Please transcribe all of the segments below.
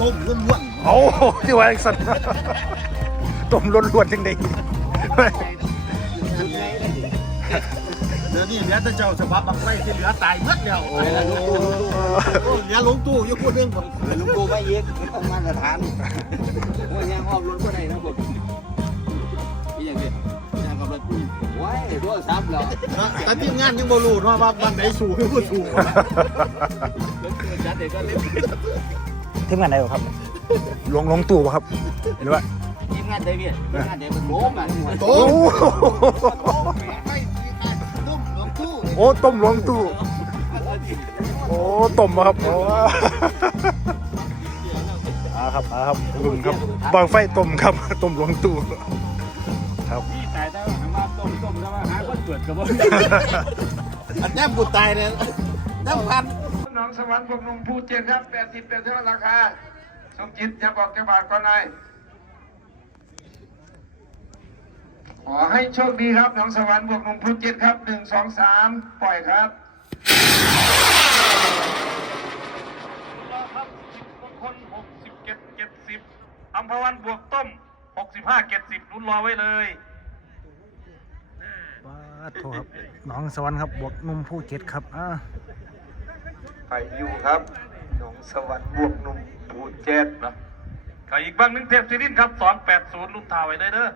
ต้มล้วนโอ้ที่ว่าสันต้มล้วนๆจังไดๆเดี๋ยวนี้เหลือแต่เจ้าฉบับบังไฟที่เหลือตายหมดแล้วตายแล้วลุงตู่โอ้เหลือลุงตู่อยู่พูดเรื่องของลูกกูไม่เย็กต้องมาตรฐานว่ายังหอบรถก็ได้นะผมนี่อย่างเดียวยังกับรถว้ายโทรศัพท์เหรอแต่ทีมงานยังบ่รู้เนาะว่าบางไหนสู่คือบ่สู่รถจัดเด็กก็เล่น ทีมงานไหนวะครับหลวงหลวงตู่ปะครับหรือว่าทีมงานเดวิดทีมงานเดวิดโม้กันโตโอ้ไม่มีการต้มลุงตู่โอ้ต้มหลวงตู่โอ้ต้มปะครับโอ้อาครับอาครับลุงครับบางไฟต้มครับต้มหลวงตู่ครับนี่แต่ถ้าหาว่าต้มต้มถ้าว่าหาคนเกิดกับว่าอันแนมบุตายเนี่ยน้ำพัน น้องสวรรค์พวกหนุ่มภูเจ็ดครับแปดสิบเป็นเท่าราคา สมจิตจะบอกจะบาทก่อนนายขอให้โชคดีครับน้องสวรรค์บวกหนุ่มภูเจ็ดครับหนึ่งสองสามปล่อยครับครับมงคลหกสิบเจ็ดเจ็ดสิบอัมพวันบวกต้มหกสิบห้าเจ็ดสิบลุ้นรอไว้เลยว้าโทษครับน้องสวรรค์ครับบวกหนุ่มผู้เจ็ดครับอ่า ไปอยู่ครับหนองสวรรค์บวกหนุ่มภูเจ็ดนะก็อีกบ้างหนึ่งเทพศิรินทร์ครับสองแปดศูนย์ลูกถ่ายไว้เลยเด้อ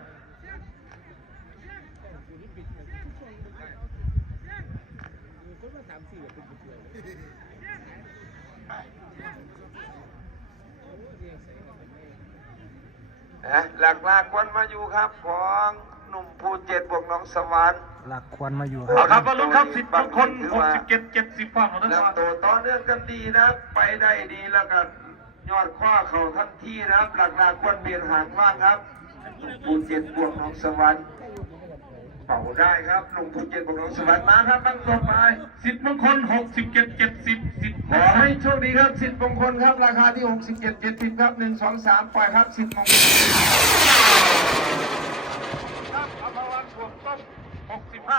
นะหลักลากวันมาอยู่ครับของหนุ่มภูเจ็ดบวกหน้องสวรรค์ หลักควรมาอยู่คเอาครัรับบมาลุ้นครับสิบคนหกสิบเจ็ดเจ็ดสิบความหมดแล้วเริ่มครับตัวต่อเนื่องกันดีนะครับไปได้ดีแล้วก็ยอดข้อเข่าทันทีนะครับ หลักหลควรเปลี่ยนหางว่างครับปูเจ็ดบวกหน้องสวรรค์เป่าได้ครับลงปูเจ็ดบวกหน้องสวรรค์มาครับตั้งต่อไปสิบมงคลหกสิบเจ็ดเจ็ดสิบสิบขอให้โชคดีครับสิบมงคลครับราคาที่หกสิบเจ็ดเจ็ดสิบครับหนึ่งสองสามปล่อยครับสิบมงคลครับอภวันบวกต้มห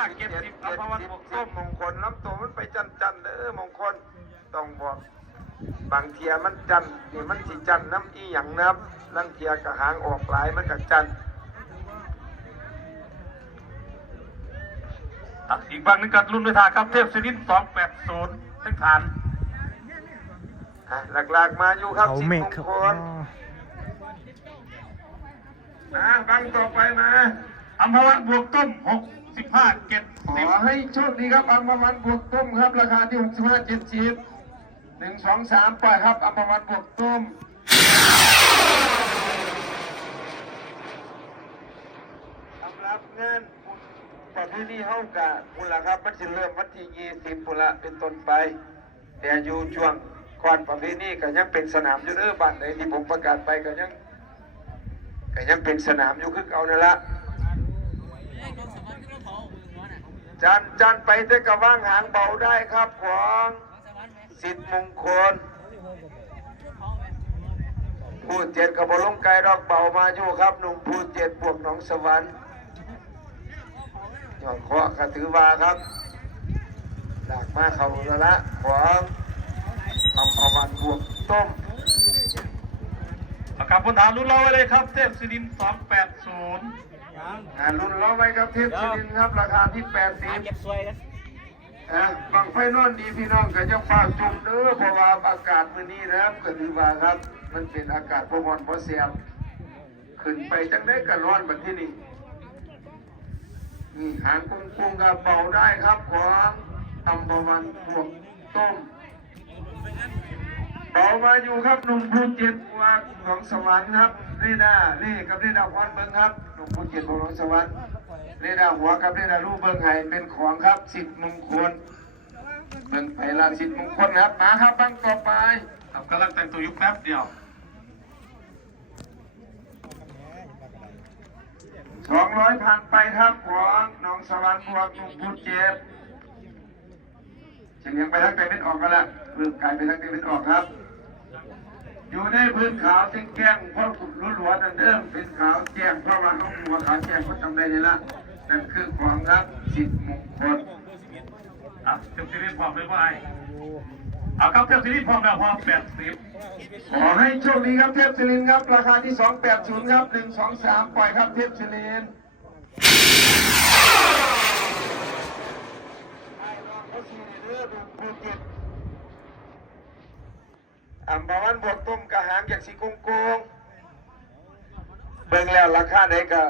กสิบห้าเจ็ดสิบอภวันบวกต้มมงคลลำตัวมันไปจันจันๆเด้อมงคลต้องบอกบางเทียมันจันนี่มันสิจันน้ำอีหยังนะครับลังเทียกระหางออกหลายมันกับจันอะอีกบางหนึ่งกัดรุ่นด้วยทาครับเทพศิรินสองแปดศูนย์ทั้งฐานอะหลักๆมาอยู่ครับเขาสิบเมมฆงครับคอ๋ลอนะบังต่อไปมา อัมพวันบวกต้มหกสิบห้าเจ็ดสิบขอให้โชคดีครับอัมพวันบวกต้มครับ ราคาที่หกสิบห้าเจ็ดสิบหนึ่งสองสามปล่อยครับอัมพวันบวกต้มสำหรับเงินประเพณีเฮากะพุ่นละครับมันสิเริ่มวันที่ยี่สิบพุ่นละเป็นต้นไป แต่อยู่ช่วงก่อนประเพณีก็ยังเป็นสนามอยู่เด้อบ้านใดที่ผมประกาศไปก็ยังก็ยังเป็นสนามอยู่คือเก่านั่นละ จันจันไปแต่กระว่างหางเบาได้ครับของสิทธิ์มงคลพูดเจ็ดกับบลงไกลดอกเบามาอยู่ครับหนุ่มพูดเจ็ดบวกหนองสวรรค์ยอดเคาะกระถือว่าครับหลากมาเขาละละของอำพวันบวกต้มประกาศบนฐานรุ่นเราเลยครับเทพศิรินสองแปดศูนย์ อ่ารุ่นล้อไว้ครับเทพศิรินทร์ครับ ราคาที่แปดสิบเก็บสวยนะอ่าบังไฟนอนดีพี่น้องก็จะฝากจุ่มเด้อเพราะว่าอากาศมื้อนี้นะครับก็ถือว่าครับ มันเป็นอากาศพอร้อนพอแสบขึ้นไปจังได้ก็ร้อนแบบที่นี่นี่หางกุ้งกุ้งกับเบาได้ครับของตำบวันพวกต้ม เบามาอยู่ครับหนุ่มภูเก็ตว่าของสวรรค์ครับเรดาเล่กับเรดาควันเบิ้งครับหนุ่มภูเก็ตของสวรรค์เรดาหัวกับเรดาร์รูเบิ้งไห้เป็นของครับสิทธิมงคลเบิ้งไปละสิทธิมงคลครับมาครับบังต่อไปครับกำลังแต่งตัวยุคแป๊บเดียวสองร้อยพันไปครับของน้องสวรรค์บวกหนุ่มภูเก็ตเฉียงไปทางตะวันออกกันละเริ่มกลายไปทางตะวันออกครับ อยู่ในพื้นขาวแจ้งแก้งเพราะขุดล้วนๆนั่นเดิมเป็นขาวแจ้งเพราะว่าเขาหัวขาวแจ้งเขาจำได้เลยละนั่นคือของครับสิทธิ์มงคลอะเทพศิรินบอกเลยว่าไอ้เอาครับเทพศิริพร้อมแล้วพร้อมแปดสิบขอให้โชคดีครับเทพศิรินครับ ราคาที่280ครับ1 2 3ปล่อยครับเทพศิรินอั อัมพวันบวกต้มกระหางจากสีกงโกงเบิ่งแล้วราคาไหนก็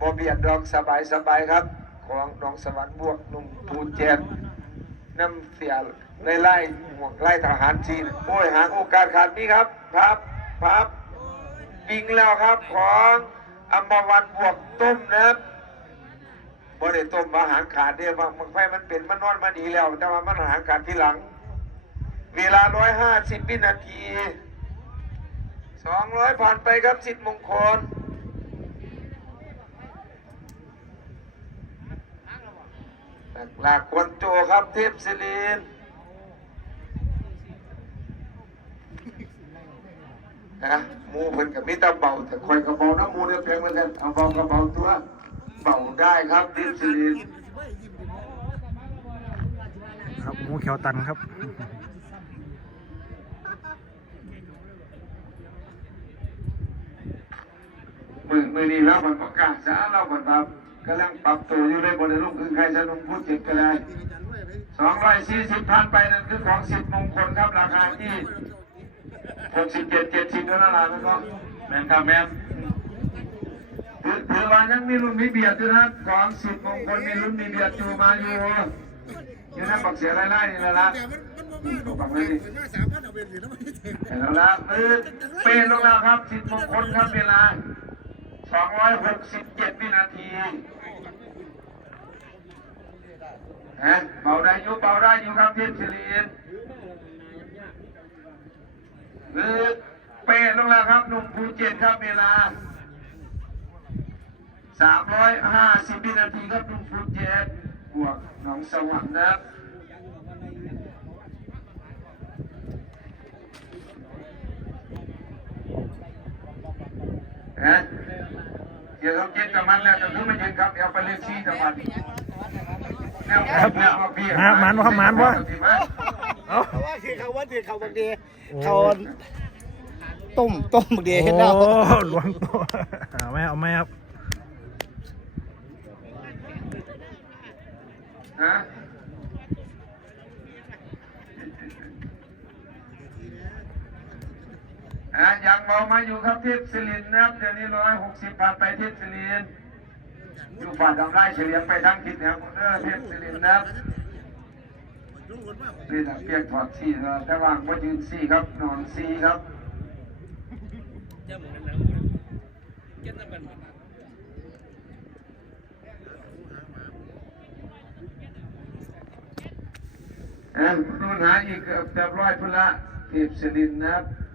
บ่เบียดดอกสบายสบายครับ ของน้องสวรรค์บวกนุ่มภูเจ็ดน้ำเสียไล่ไล่หมวกไล่ทหารจีนโอ้ยหางโอกาสขาดนี้ครับพับพับบิงแล้วครับของอัมพวันบวกต้มนะครับบ่ได้ต้มมาหางขาดเด้บางบางไฟมันเป็นมันนอนมาดีแล้ว แต่ว่ามันหางขาดที่หลัง เวลา 150 วินาที 200 ผ่านไปครับสิทธิ์มงคลหลักควรโจครับเทพศิรินนะมูเพิ่นกับมิตรเบาแต่คอยกระเบาน้ำมูเนี่ยเพียงเหมือนกันเอาเบากระเบาตัวเบาได้ครับเทพศิรินครับ มูเขียวตันครับ มือนี้แล้วมันประกาศซะเราบัดแบบกำลังปรับตัวอยู่ในบริลุกคือใครจะลงพูดเจ็บก็ได้สองร้อยสี่สิบพันไปนั่นคือของสิบมงคลครับราคาที่หกสิบเจ็ดเจ็ดสิบเท่านั้นและนั่นก็แมนครับแมนถือถือว่ายังมีรุ่นมีเบียดอยู่นะของสิบมงคลมีรุ่นมีเบียดอยู่มาอยู่อยู่นั่นบักเสียไล่ๆนี่แหละละแต่มันมันมาบอกว่าสามพันเป็นแล้วไม่ถึงเห็นแล้วละมือเป็นลงแล้วครับสิบมงคลครับเวลา สองร้อยหกสิบเจ็ดวินาทีฮะเบาได้อยู่เบาได้อยู่ครับทพศิรินหรือเป๊ะลงแล้วครับหนุ่มภูเก็ตครับเวลา 350 วินาทีครับหนุ่มภูเก็ตบวกหนองสวรรค์นะครับฮะ เดี๋ยวต้องเจ็ดกับมันแล้วจะดูมันยืนครับเดี๋ยวไปเล่นซีกับมันครับมามันวะครับมันวะเอ้าเขาว่าคือเขาว่าคือเขาบางทีโอ้เขาต้มต้มบางทีเห็นแล้วหลวงตัวเอาไหมเอาไหมครับฮะ อะยังเบามาอยู่ครับเทพศิรินนะครับเดี๋ยวนี้ร้อยหกสิบผ่านไปเทพศิรินอยู่ฝ่าดำไร่เฉลี่ยไปทางทิศเนือของเด้อเทพศิรินนะครับนี่นะเปียกถอดซี่นะแต่ว่างว่ายืนซี่ครับนอนซี่ครับเอ้ยนู่นหาอีกเกือบร้อยพุละเทพศิรินนะครับ